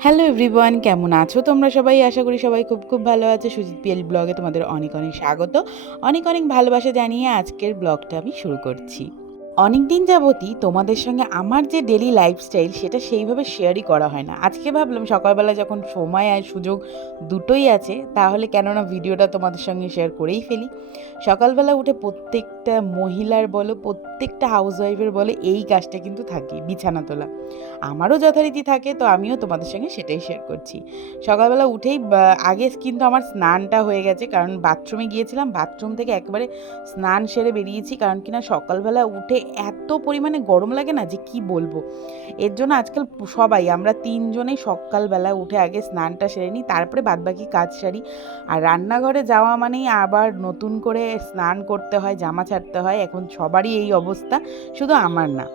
Hello everyone কেমন আছো তোমরা সবাই? আশা করি সবাই খুব খুব ভালো আছে। সুজিত পিএল ব্লগে তোমাদের অনেক অনেক স্বাগত। অনেক অনেক ভালোবাসা জানিয়ে আজকের ব্লগটা আমি শুরু করছি। অনেক দিন যাবতই তোমাদের সঙ্গে আমার যে ডেলি লাইফস্টাইল সেটা সেইভাবে শেয়ারই করা হয় না। আজকে ভাবলাম সকালবেলা যখন সময় আর সুযোগ দুটোই আছে, তাহলে কেননা ভিডিওটা তোমাদের সঙ্গে শেয়ার করেই ফেলি। সকালবেলা উঠে প্রত্যেকটা মহিলার বলো, প্রত্যেকটা হাউসওয়াইফের বলো, এই কাজটা কিন্তু থাকে, বিছানা তোলা। আমারও যথারীতি থাকে, তো আমিও তোমাদের সঙ্গে সেটাই শেয়ার করছি। সকালবেলা উঠেই আগে কিন্তু আমার স্নানটা হয়ে গেছে, কারণ বাথরুমে গিয়েছিলাম বাথরুম থেকে একেবারে স্নান সেরে বেরিয়েছি, কারণ কিনা সকালবেলা উঠে এত পরিমাণে গরম লাগে না যে কি বলব? এর জন্য আজকাল সবাই, আমরা তিনজনেই সকালবেলা উঠে আগে স্নানটা সেরে নিই, তারপরে বাদবাকি কাজ সারি। আর রান্নাঘরে যাওয়া মানেই আবার নতুন করে স্নান করতে হয়, জামা ছাড়তে হয়, এখন সবারই এই অবস্থা, শুধু আমার না।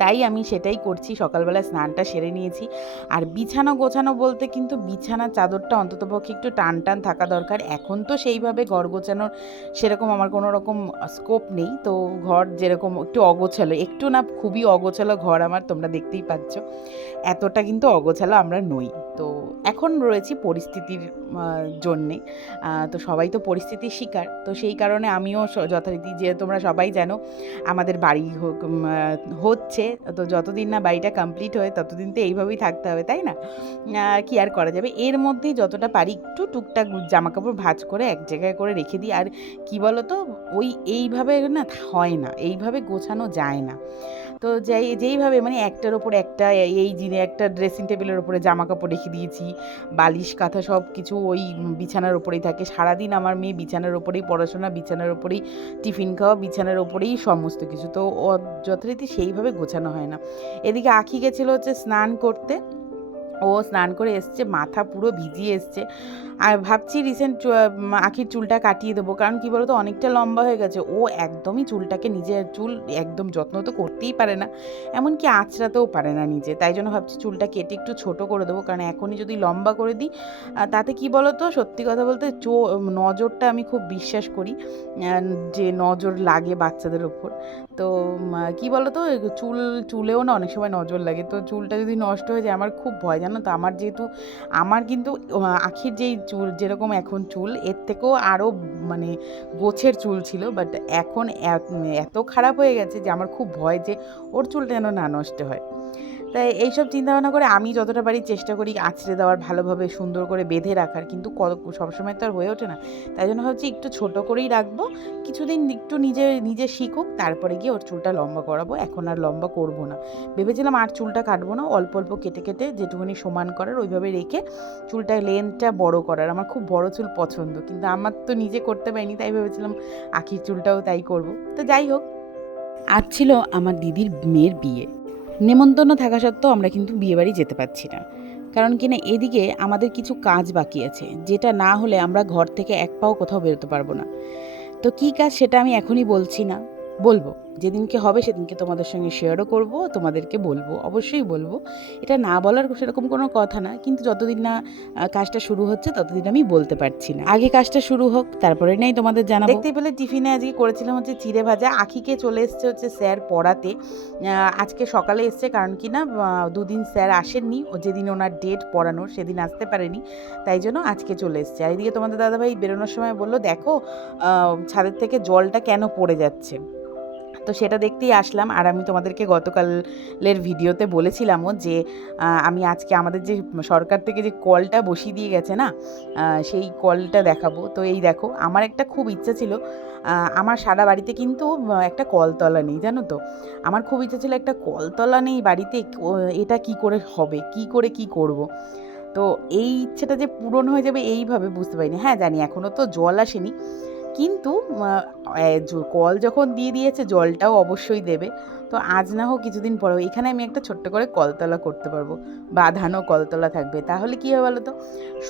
তাই আমি সেটাই করছি। সকালবেলা স্নানটা সেরে নিয়েছি। আর বিছানা গোছানো বলতে কিন্তু বিছানার চাদরটা অন্ততপক্ষে একটু টান টান থাকা দরকার। এখন তো সেইভাবে ঘর গোছানোর সেরকম আমার কোনো রকম স্কোপ নেই। তো ঘর যেরকম একটু অগোছালো, একটু না খুবই অগোছালো ঘর আমার, তোমরা দেখতেই পাচ্ছ। এতটা কিন্তু অগোছালো আমরা নই। তো এখন রয়েছি পরিস্থিতির জন্যে। তো সবাই তো পরিস্থিতির শিকার। তো সেই কারণে আমিও যথারীতি যে তোমরা সবাই জানো, আমাদের বাড়ি হচ্ছে। তো যতদিন না বাড়িটা কমপ্লিট হয়, ততদিন তো এইভাবেই থাকতে হবে, তাই না? কি আর করা যাবে? এর মধ্যেই যতটা পারি একটু টুকটাক জামা কাপড় ভাঁজ করে এক জায়গায় করে রেখে দিই। আর কি বলো তো ওই এইভাবে না হয় না, এইভাবে গোছানো যায় না। তো যাই, যেইভাবে মানে একটার ওপর একটা, এই জিনে একটা ড্রেসিং টেবিলের ওপরে জামা কাপড় রেখে দিয়েছি, বালিশ, কাঁথা সব কিছু ওই বিছানার ওপরেই থাকে। সারাদিন আমার মেয়ে বিছানার ওপরেই পড়াশোনা, বিছানার ওপরেই টিফিন খাওয়া, বিছানার ওপরেই সমস্ত কিছু। তো যথারীতি সেইভাবে গোছানো হয় না। এদিকে আখি গেছিল হচ্ছে স্নান করতে। ও স্নান করে এসছে, মাথা পুরো ভিজিয়ে এসছে। আর ভাবছি রিসেন্ট আখির চুলটা কাটিয়ে দেবো, কারণ কি বলতো, অনেকটা লম্বা হয়ে গেছে। ও একদমই চুলটাকে নিজের চুল একদম যত্ন তো করতেই পারে না, এমনকি আঁচড়াতেও পারে না নিজে। তাই জন্য ভাবছি চুলটা কেটে একটু ছোট করে দেবো, কারণ এখনই যদি লম্বা করে দিই তাতে কি বলতো, সত্যি কথা বলতে চো নজরটা আমি খুব বিশ্বাস করি যে নজর লাগে বাচ্চাদের ওপর। তো কি বলতো, চুল, চুলেও না অনেক সময় নজর লাগে। তো চুলটা যদি নষ্ট হয়ে যায়, আমার খুব ভয়। তো? আমার যেহেতু, আমার কিন্তু আখির যেই চুল, যেরকম এখন চুল, এর থেকেও আরও মানে গোছের চুল ছিল বাট এখন এত খারাপ হয়ে গেছে যে আমার খুব ভয় যে ওর চুলটা যেন না নষ্ট হয়। তাই এইসব চিন্তাভাবনা করে আমি যতটা পারি চেষ্টা করি আঁচড়ে দেওয়ার, ভালোভাবে সুন্দর করে বেঁধে রাখার। কিন্তু সবসময় তো আর হয়ে ওঠে না। তাই জন্য ভাবছি একটু ছোট করেই রাখব। কিছুদিন একটু নিজে নিজে শিখুক, তারপরে গিয়ে ওর চুলটা লম্বা করাবো। এখন আর লম্বা করব না। ভেবেছিলাম আর চুলটা কাটবো না, অল্প অল্প কেটে কেটে যেটুকুনি সমান করার ওইভাবে রেখে চুলটা লেন্থটা বড় করার। আমার খুব বড় চুল পছন্দ, কিন্তু আমার তো নিজে করতে পারিনি, তাই ভেবেছিলাম আখির চুলটাও তাই করব। তো যাই হোক আজ ছিল আমার দিদির মেয়ের বিয়ে। নেমন্তন্ন থাকা সত্ত্বেও আমরা কিন্তু বিয়েবাড়ি যেতে পারছি না। কারণ কিনা এদিকে আমাদের কিছু কাজ বাকি আছে, যেটা না হলে আমরা ঘর থেকে এক পাও কোথাও বেরোতে পারব না। তো কী কাজ সেটা আমি এখনই বলছি না। বলব। যেদিনকে হবে সেদিনকে তোমাদের সঙ্গে শেয়ারও করব, তোমাদেরকে বলব, অবশ্যই বলব। এটা না বলার সেরকম কোনো কথা না, কিন্তু যতদিন না কাজটা শুরু হচ্ছে ততদিন আমি বলতে পারছি না। আগে কাজটা শুরু হোক, তারপরে নেই তোমাদের জানাব। দেখতে পেলে টিফিনে আজকে করেছিলাম হচ্ছে চিড়ে ভাজা। আখিকে চলে এসছে হচ্ছে স্যার পড়াতে। আজকে সকালে এসছে কারণ কি না দুদিন স্যার আসেননি। ও যেদিন ওনার ডেট পড়ানোর সেদিন আসতে পারেনি। তাই জন্য আজকে চলে এসছে। আর এদিকে তোমাদের দাদাভাই বেরোনোর সময় বলল, দেখো ছাদের থেকে জলটা কেন পড়ে যাচ্ছে? তো সেটা দেখতেই আসলাম। আর আমি তোমাদেরকে গতকালের ভিডিওতে বলেছিলামও যে আমি আজকে আমাদের যে সরকার থেকে যে কলটা বসিয়ে দিয়ে গেছে না সেই কলটা দেখাবো। তো এই দেখো, আমার একটা খুব ইচ্ছা ছিল আমার সারা বাড়িতে কিন্তু একটা কলতলা নেই, জানো তো? আমার খুব ইচ্ছা ছিল একটা কলতলা নেই বাড়িতে এটা কি করে হবে? কি করে কি করব। তো এই ইচ্ছেটা যে পূরণ হয়ে যাবে এইভাবে বুঝতে পারিনি। হ্যাঁ জানি এখনও তো জল আসেনি কিন্তু কল যখন দিয়ে দিয়েছে, জলটাও অবশ্যই দেবে। তো আজ না হোক কিছুদিন পরে এখানে আমি একটা ছোট্ট করে কলতলা করতে পারব। বাঁধানো কলতলা থাকবে। তাহলে কী হবে বলো তো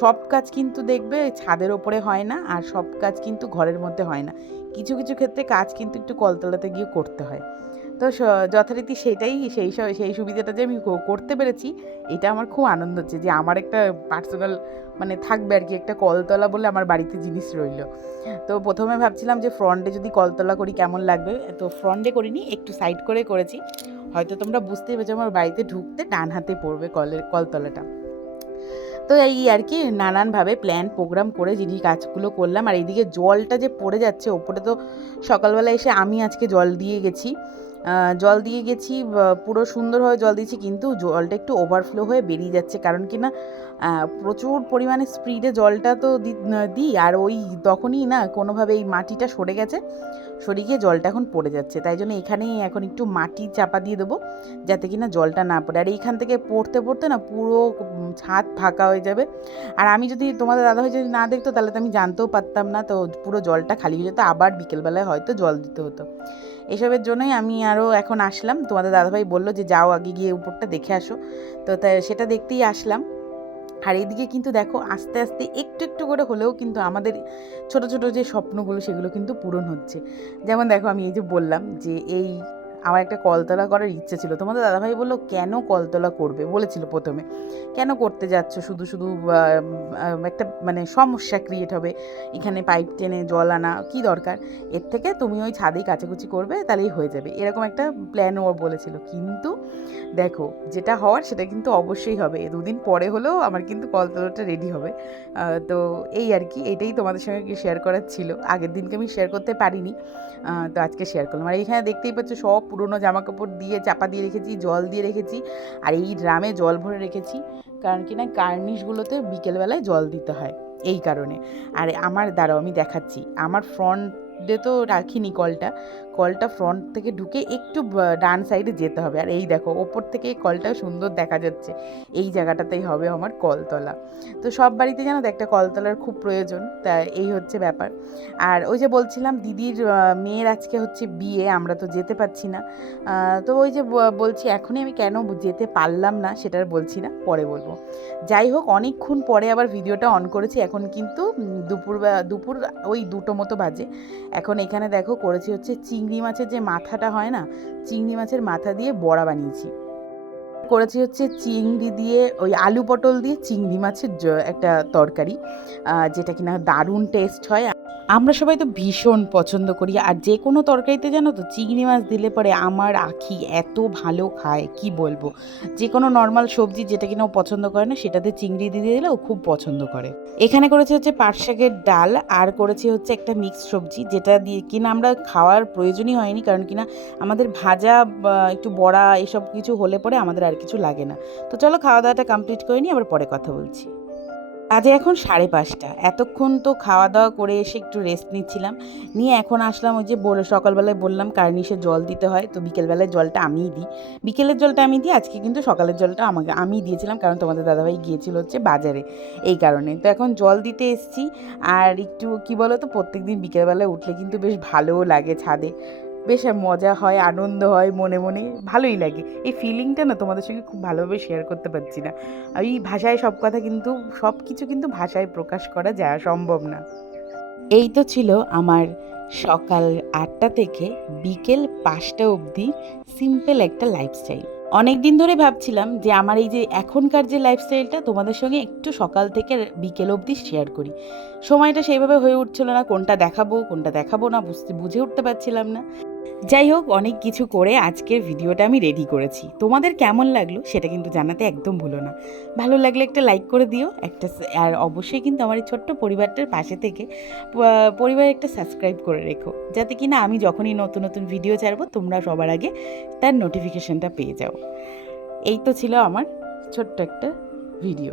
সব কাজ কিন্তু দেখবে ছাদের ওপরে হয় না, আর সব কাজ কিন্তু ঘরের মধ্যে হয় না। কিছু কিছু ক্ষেত্রে কাজ কিন্তু একটু কলতলাতে গিয়ে করতে হয়। তো যথারীতি সেটাই সেই সেই সুবিধাটা যে আমি করতে পেরেছি, এটা আমার খুব আনন্দ হচ্ছে যে আমার একটা পার্সোনাল মানে থাকবে আর কি, একটা কলতলা বলে আমার বাড়িতে জিনিস রইল। তো প্রথমে ভাবছিলাম যে ফ্রন্টে যদি কলতলা করি কেমন লাগবে? তো ফ্রন্টে করিনি, একটু সাইড করে করেছি। হয়তো তোমরা বুঝতেই পেরেছ আমার বাড়িতে ঢুকতে ডান হাতে পড়বে কলের কলতলাটা। তো এই আর কি নানানভাবে প্ল্যান প্রোগ্রাম করে যিনি কাজগুলো করলাম, আর এইদিকে জলটা যে পড়ে যাচ্ছে, ওপরে তো সকালবেলা এসে আমি আজকে জল দিয়ে গেছি। জল দিয়ে গেছি পুরো সুন্দরভাবে জল দিয়েছি, কিন্তু জলটা একটু ওভারফ্লো হয়ে বেরিয়ে যাচ্ছে। কারণ কি না প্রচুর পরিমাণে স্পিডে জলটা তো দিই, আর ওই তখনই না কোনোভাবে এই মাটিটা সরে গেছে, সরে গিয়ে জলটা এখন পড়ে যাচ্ছে। তাই জন্য এখানেই এখন একটু মাটি চাপা দিয়ে দেবো, যাতে কি না জলটা না পড়ে। আর এইখান থেকে পড়তে পড়তে না পুরো ছাদ ফাঁকা হয়ে যাবে। আর আমি যদি তোমাদের দাদা হয়ে যদি না দেখতো, তাহলে তো আমি জানতেও পারতাম না, তো পুরো জলটা খালি হয়ে যেত। আবার বিকেলবেলায় হয়তো জল দিতে হতো। এসবের জন্যই আমি আরও এখন আসলাম। তোমাদের দাদাভাই বলল যে যাও আগে গিয়ে উপরটা দেখে আসো। তো তাই সেটা দেখতেই আসলাম। আর এইদিকে কিন্তু দেখো, আস্তে আস্তে একটু একটু করে হলেও কিন্তু আমাদের ছোট ছোট যে স্বপ্নগুলো সেগুলো কিন্তু পূরণ হচ্ছে। যেমন দেখো আমি এই যে বললাম যে এই আমার একটা কলতলা করার ইচ্ছে ছিল। তোমাদের দাদাভাই বলল, কেন কলতলা করবে? বলেছিল প্রথমে। কেন করতে যাচ্ছ? শুধু শুধু একটা মানে সমস্যা ক্রিয়েট হবে। এখানে পাইপ টেনে জল আনা কী দরকার? এর থেকে তুমি ওই ছাদেই কাচাকুচি করবে, তাহলেই হয়ে যাবে। এরকম একটা প্ল্যান ও বলেছিল। কিন্তু দেখো, যেটা হওয়ার সেটা কিন্তু অবশ্যই হবে। দুদিন পরে হলেও আমার কিন্তু কলতলাটা রেডি হবে। তো এই আর কি, এটাই তোমাদের সঙ্গে শেয়ার করার ছিল। আগের দিনকে আমি শেয়ার করতে পারিনি। তো আজকে শেয়ার করলাম। আর এইখানে দেখতেই পাচ্ছ, সব পুরনো জামা কাপড় দিয়ে চাপা দিয়ে রেখেছি, জল দিয়ে রেখেছি। আর এই ড্রামে জল ভরে রেখেছি। কারণ কি না, কার্নিশগুলোতে বিকেলবেলায় জল দিতে হয়। এই কারণে। আর আমার দ্বারাও আমি দেখাচ্ছি। আমার ফ্রন্টে তো রাখিনি কলটা। কলটা ফ্রন্ট থেকে ঢুকে একটু ডান সাইডে যেতে হবে। আর এই দেখো, ওপর থেকে কলটা সুন্দর দেখা যাচ্ছে। এই জায়গাটাতেই হবে আমার কলতলা। তো সব বাড়িতে জানো তো একটা কলতলার খুব প্রয়োজন, তা এই হচ্ছে ব্যাপার। আর ওই যে বলছিলাম, দিদির মেয়ের আজকে হচ্ছে বিয়ে, আমরা তো যেতে পারছি না। তো ওই যে বলছি, এখনই আমি কেন যেতে পারলাম না? সেটার বলছি না, পরে বলব। যাই হোক, অনেকক্ষণ পরে আবার ভিডিওটা অন করেছি। এখন কিন্তু দুপুর দুপুর, ওই দুটো মতো বাজে। এখন এখানে দেখো করেছি হচ্ছে চিংড়ি মাছের যে মাথাটা হয় না, চিংড়ি মাছের মাথা দিয়ে বড়া বানিয়েছি। করেছি হচ্ছে চিংড়ি দিয়ে ওই আলু পটল দিয়ে চিংড়ি মাছের একটা তরকারি যেটা কিনা দারুণ টেস্ট হয়। আমরা সবাই তো ভীষণ পছন্দ করি, আর যে কোনো তরকারিতে জানো তো চিংড়ি মাছ দিলে পরে আমার আখি এত ভালো খায়, কি বলব? যে কোনো নর্মাল সবজি যেটা কিনা ও পছন্দ করে না, সেটাতে চিংড়ি দিয়ে দিলে ও খুব পছন্দ করে। এখানে করেছি হচ্ছে পাট শাকের ডাল, আর করেছি হচ্ছে একটা মিক্সড সবজি যেটা দিয়ে কিনা আমরা খাওয়ার প্রয়োজনই হয়নি, কারণ কিনা আমাদের ভাজা একটু বড়া এসব কিছু হলে পরে আমাদের আর কিছু লাগে না। তো চলো খাওয়া দাওয়াটা কমপ্লিট করে নিই, আবার পরে কথা বলছি। আজে এখন সাড়ে পাঁচটা। এতক্ষণ তো খাওয়া দাওয়া করে এসে একটু রেস্ট নিচ্ছিলাম। নিয়ে এখন আসলাম ওই যে বলে, সকালবেলায় বললাম কার্নিশে জল দিতে হয়, তো বিকেলবেলায় জলটা আমিই দিই। বিকেলের জলটা আমি দিই, আজকে কিন্তু সকালের জলটা আমাকে, আমি দিয়েছিলাম কারণ তোমাদের দাদাভাই গিয়েছিল হচ্ছে বাজারে এই কারণে। তো এখন জল দিতে এসছি, আর একটু কি বলো তো প্রত্যেক দিন বিকেলবেলায় উঠলে কিন্তু বেশ ভালোও লাগে ছাদে। বেশ মজা হয়, আনন্দ হয়, মনে মনে ভালোই লাগে। এই ফিলিংটা না তোমাদের সঙ্গে খুব ভালোভাবে শেয়ার করতে পারছি না। এই ভাষায় সব কথা কিন্তু, সব কিছু কিন্তু ভাষায় প্রকাশ করা যায়, সম্ভব না। এই তো ছিল আমার সকাল আটটা থেকে বিকেল পাঁচটা অবধি সিম্পল একটা লাইফস্টাইল অনেক দিন ধরে ভাবছিলাম যে আমার এই যে এখনকার যে লাইফস্টাইলটা তোমাদের সঙ্গে একটু সকাল থেকে বিকেল অবধি শেয়ার করি। সময়টা সেইভাবে হয়ে উঠছিল না, কোনটা দেখাবো কোনটা দেখাবো না, বুঝতে, বুঝে উঠতে পারছিলাম না। যাই হোক অনেক কিছু করে আজকের ভিডিওটা আমি রেডি করেছি। তোমাদের কেমন লাগল সেটা কিন্তু জানাতে একদম ভুলো না। ভালো লাগলে একটা লাইক করে দিও, একটা আর অবশ্যই কিন্তু আমার এই ছোট্ট পরিবারটার পাশে থেকে পরিবারে একটা সাবস্ক্রাইব করে রেখো। যাতে কি না আমি যখনই নতুন নতুন ভিডিও ছাড়বো, তোমরা সবার আগে তার নোটিফিকেশনটা পেয়ে যাও। এই তো ছিল আমার ছোট্ট একটা ভিডিও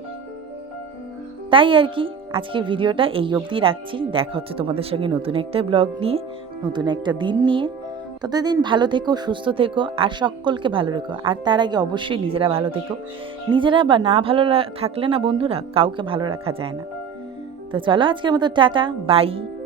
তাই আর কি, আজকের ভিডিওটা এই অবধি রাখছি। দেখা হচ্ছে তোমাদের সঙ্গে নতুন একটা ব্লগ নিয়ে, নতুন একটা দিন নিয়ে। ততদিন ভালো থেকো, সুস্থ থেকো আর সকলকে ভালো রেখো। আর তার আগে অবশ্যই নিজেরা ভালো থেকো। নিজেরা বা না ভালো থাকলে না বন্ধুরা কাউকে ভালো রাখা যায় না। তো চলো আজকের মতো টাটা, বাই।